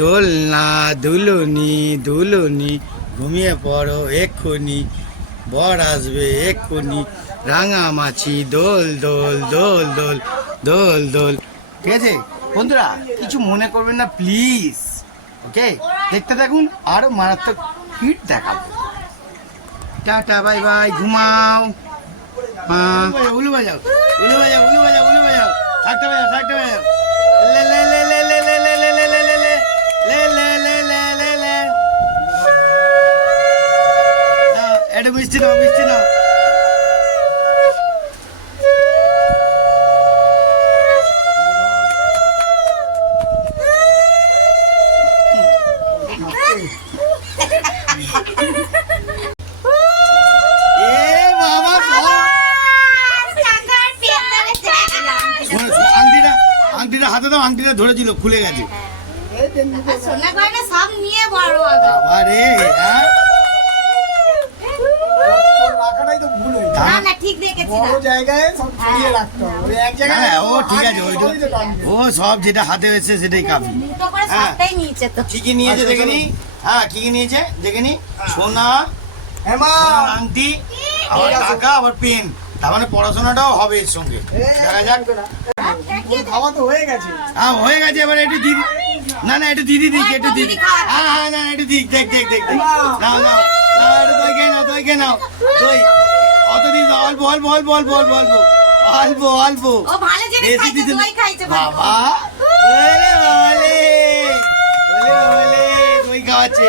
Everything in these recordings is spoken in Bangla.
দোলনা দুলুনি দুলুনি ঘুমিয়ে পড়ো এক্ষুনি, বর আসবে এক্ষুনি, রাঙামাছি দোল দোল দোল দোল দোল দোল। ঠিক আছে বন্ধুরা, কিছু মনে করবেন না প্লিজ, ওকে? দেখতে থাকুন, আরো মারাত্মক হিট দেখাবো। টাটা বাই বাই, ঘুমাও। উলু বাজাও উলু বাজাও উলু বাজাও উলু বাজাও, থাকতে বাজাও থাকতে বাজাও, লে লে লে লে লে লে লে লে লে লে লে লে লে লে লে লে লে। এটা মিষ্টি নাও মিষ্টি নাও। আংটিটা হাতে দাও, আংটিটা ধরেছিল খুলে গেছে। সোনা গয়না সব নিয়ে বড় আরে রাখাটাই তো ভুল হয়েছে। না না ঠিক রেখেছি বড় জায়গায় সব ছড়িয়ে রাখতে হবে, ওই এক জায়গায়। ও ঠিক আছে, ও সব যেটা হাতে হয়েছে সেটাই কাফি। দুটো করে সবটাই নিয়েছে তো। কি কি নিয়েছে দেখে নি? হ্যাঁ কি কি নিয়েছে দেখে নি? সোনা, হেমা, সোনার আংটি, আবার টাকা, আবার পেন। তার মানে পড়াশোনাটাও হবে এর সঙ্গে। দেখা যাক। খাওয়া তো হয়ে গেছে। হ্যাঁ হয়ে গেছে, এবার একটু দিদি। না না একটু দিদি দিক, একটু দিদি। হ্যাঁ হ্যাঁ না একটু দিক, দেখ দেখ দেখ দেখ। নাও নাও নাও, একটু দই খেয়ে নাও, দই খেয়ে নাও, দই। অত দিন অল্প অল্প অল্প অল্প অল্প অল্প অল্প অল্প। ও ভালো জিনিস বেশি খাইছে, দিতে দই খাইছে বাবা। ওরে বাবালে, ওরে বাবালে, দই খাওয়াচ্ছে।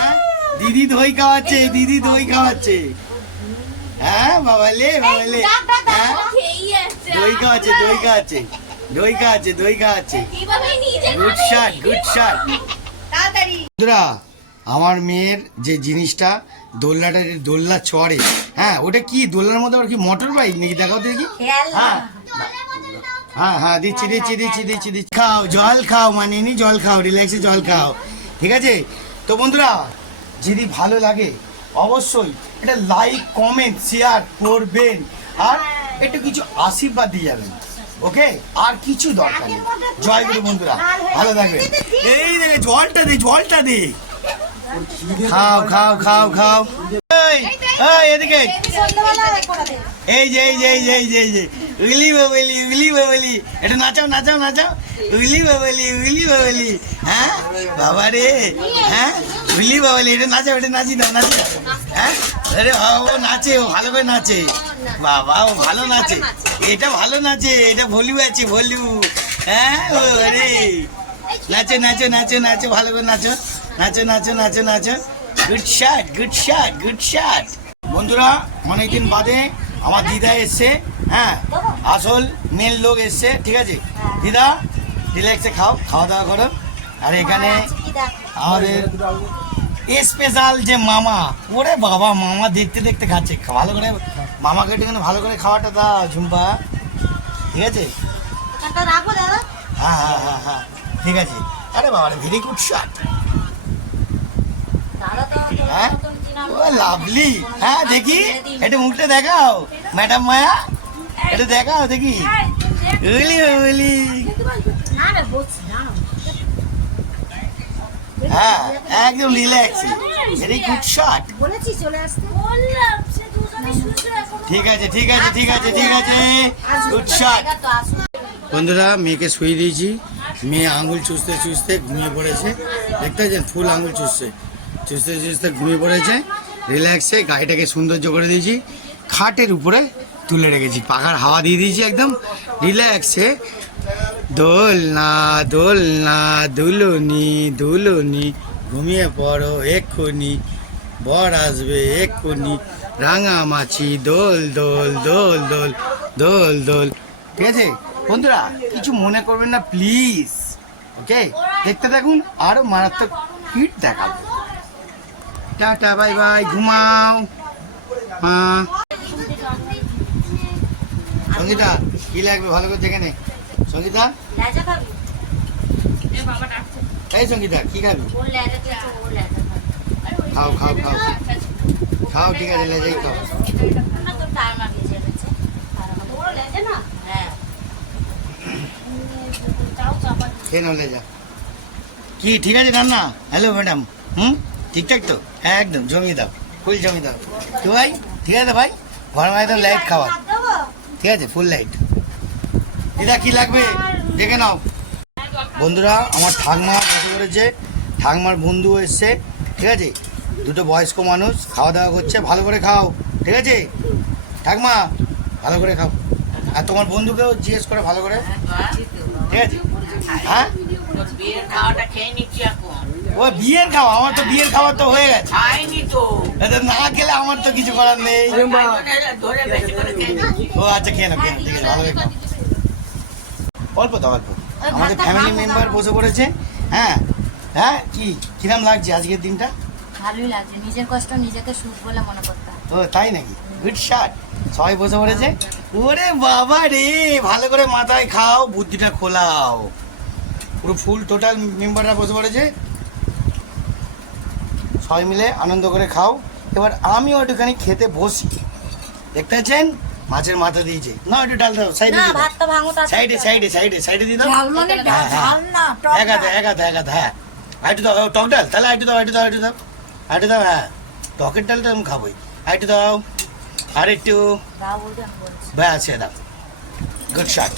হ্যাঁ দিদি দই খাওয়াচ্ছে, দিদি দই খাওয়াচ্ছে। হ্যাঁ বাবালে বাবালে, হ্যাঁ দই খাওয়াচ্ছে, দই খাওয়াচ্ছে, দই খাওয়াচ্ছে, দই খাওয়াচ্ছে। Good shot good shot. বন্ধুরা, আমার মেয়ের যে জিনিসটা দোলনাটা, দোলনা চড়ে, হ্যাঁ ওটা কি দোলনার মধ্যে আবার কি মোটর বাইক নাকি? দেখাও তো দেখি। হ্যাঁ হ্যাঁ হ্যাঁ দিচ্ছি দিচ্ছি দিচ্ছি দিচ্ছি দিচ্ছি। খাও জল খাও, মানে নি জল খাও, রিল্যাক্সে জল খাও। ঠিক আছে তো বন্ধুরা, যদি ভালো লাগে অবশ্যই এটা লাইক কমেন্ট শেয়ার করবেন, আর একটু কিছু আশীর্বাদ দিয়ে যাবেন, ওকে? আর কিছু দরকার নেই। জয় গুরু বন্ধুরা, ভালো থাকবেন। এই দেখে জলটা দে, জলটা দে। খাও খাও খাও খাও। এই এদিকে, এই যে এই যে এই যে এই যে এই যে উগলি বাবলি, উগলি বাবলি, এটা নাচাও নাচাও নাচাও, উগলি বাবলি, উগলি বাবলি। হ্যাঁ বাবা রে, হ্যাঁ উগলি বাবলি, এটা নাচাও, এটা নাচি দাও, নাচি দাও। হ্যাঁ আরে ও নাচে, ও ভালো করে নাচে বাবা, ও ভালো নাচে, এটা ভালো নাচে, এটা ভলিউ আছে ভলিউ। হ্যাঁ ও রে, নাচো নাচো নাচো নাচো, ভালো করে নাচো, নাচো নাচো নাচো নাচো। Good shot good shot good shot. বন্ধুরা, অনেকদিন বাদে আমার দিদা এসছে, হ্যাঁ আসল মেন লোক এসছে। ঠিক আছে দিদা, রিল্যাক্সে খাও, খাওয়া দাওয়া করো। আর এখানে আমাদের স্পেশাল যে মামা, ওরে বাবা মামা দেখতে দেখতে খাচ্ছে, ভালো করে মামাকে একটুখানি ভালো করে খাওয়াটা দাও ঝুম্পা। ঠিক আছে হ্যাঁ হ্যাঁ হ্যাঁ হ্যাঁ ঠিক আছে। আরে বাবা রে, ভেরি গুড শট। হ্যাঁ ও লাভলি। হ্যাঁ দেখি একটু মুখটা দেখাও ম্যাডাম মায়া, একটু দেখাও দেখি। উলি উলি, হ্যাঁ একদম রিল্যাক্স, ভেরি গুড শট। ঠিক আছে ঠিক আছে ঠিক আছে ঠিক আছে, গুড শট। বন্ধুরা, মেয়েকে শুয়ে দিয়েছি, মেয়ে আঙুল চুষতে চুষতে ঘুমিয়ে পড়েছে। দেখতে পাচ্ছেন ফুল আঙুল চুষছে, চুষতে চুষতে ঘুমিয়ে পড়েছে। রিল্যাক্সে গাড়িটাকে সৌন্দর্য করে দিয়েছি, খাটের উপরে তুলে রেখেছি, পাখার হাওয়া দিয়ে দিয়েছি একদম রিল্যাক্সে। দোলনা দোলনা দুলুনি দুলুনি ঘুমিয়ে পড়ো এক্ষুনি, বর আসবে এক্ষুনি, রাঙামাছি দোল দোল দোল দোল দোল দোল। ঠিক আছে বন্ধুরা, কিছু মনে করবেন না প্লিজ, ওকে? দেখতে থাকুন, আরো মারাত্মক হিট দেখাবো। টাটা বাই বাই, ঘুমাও। হ্যাঁ সঙ্গীতা, কি লাগবে ভালো করে দেখে নে। সঙ্গীতা, এই সঙ্গীতা কি খাবি? খাও খাও খাও খাও, ঠিক আছে লেজাই খাও। খেয়ে নাও লেজা। কি ঠিক আছে রান্না? হ্যালো ম্যাডাম, ঠিকঠাক তো? একদম জমিয়ে দাও, ফুল জমিয়ে দাও তো ভাই। ঠিক আছে ভাই, গরমে একদম লাইট খাওয়া, ঠিক আছে, ফুল লাইট। দিদা কি লাগবে দেখে নাও। বন্ধুরা, আমার ঠাকমা বসে করেছে, ঠাকমার বন্ধু এসছে, ঠিক আছে, দুটো বয়স্ক মানুষ খাওয়া দাওয়া করছে, ভালো করে খাও, ঠিক আছে ঠাকমা, ভালো করে খাও। আর তোমার বন্ধুকেও জিজ্ঞেস করে ভালো করে, ঠিক আছে? হ্যাঁ, বিয়ের খাওয়াটা খেয়ে নিচ্ছি এখন। ও বিয়ের খাওয়া, আমার তো বিয়ের খাওয়া তো হয়ে গেছে, খাইনি তো। এটা না খেলে আমার তো কিছু করার নেই। ধরে বেশি করে খেয়ে নিচ্ছি। ও আচ্ছা, খেয়ে নাও, খেয়ে নাও, ঠিক আছে, ভালো করে খাও। অল্প তো অল্প। আমাদের ফ্যামিলি মেম্বার বসে পড়েছে। হ্যাঁ হ্যাঁ, কি কিরম লাগছে আজকের দিনটা? ভালোই লাগছে, নিজের কষ্ট নিজেকে সুখ বলে মনে করতে হয়। ও তাই নাকি? Good shot. সবাই বসে পড়েছে। ওরে বাবা রে, ভালো করে মাথায় খাও, বুদ্ধিটা খোলাও। পুরো ফুল টোটাল মেম্বাররা বসে পড়েছে, সবাই মিলে আনন্দ করে খাও। এবার আমিও একটুখানি খেতে বসি। দেখতে পাচ্ছেন মাছের মাথা দিয়েছে, না একটু ডাল দাও, সাইডে না, দিয়ে দাও। ভাতটা ভাঙো তার সাইডে সাইডে সাইডে সাইডে দিয়ে দাও। ঝাল মানে হ্যাঁ, হ্যাঁ। ঝাল না, টক এক হাতে এক হাতে এক হাতে, হ্যাঁ। আরেকটু দাও, ও, টক ডাল, তাহলে আরেকটু দাও, আরেকটু দাও, আরেকটু দাও, আরেকটু দাও, হ্যাঁ। টকের ডালটা আমি খাবোই, আরেকটু দাও, আরেকটু, দাও বলতে আমি বলছি। ব্যাস, দাও। Good shot.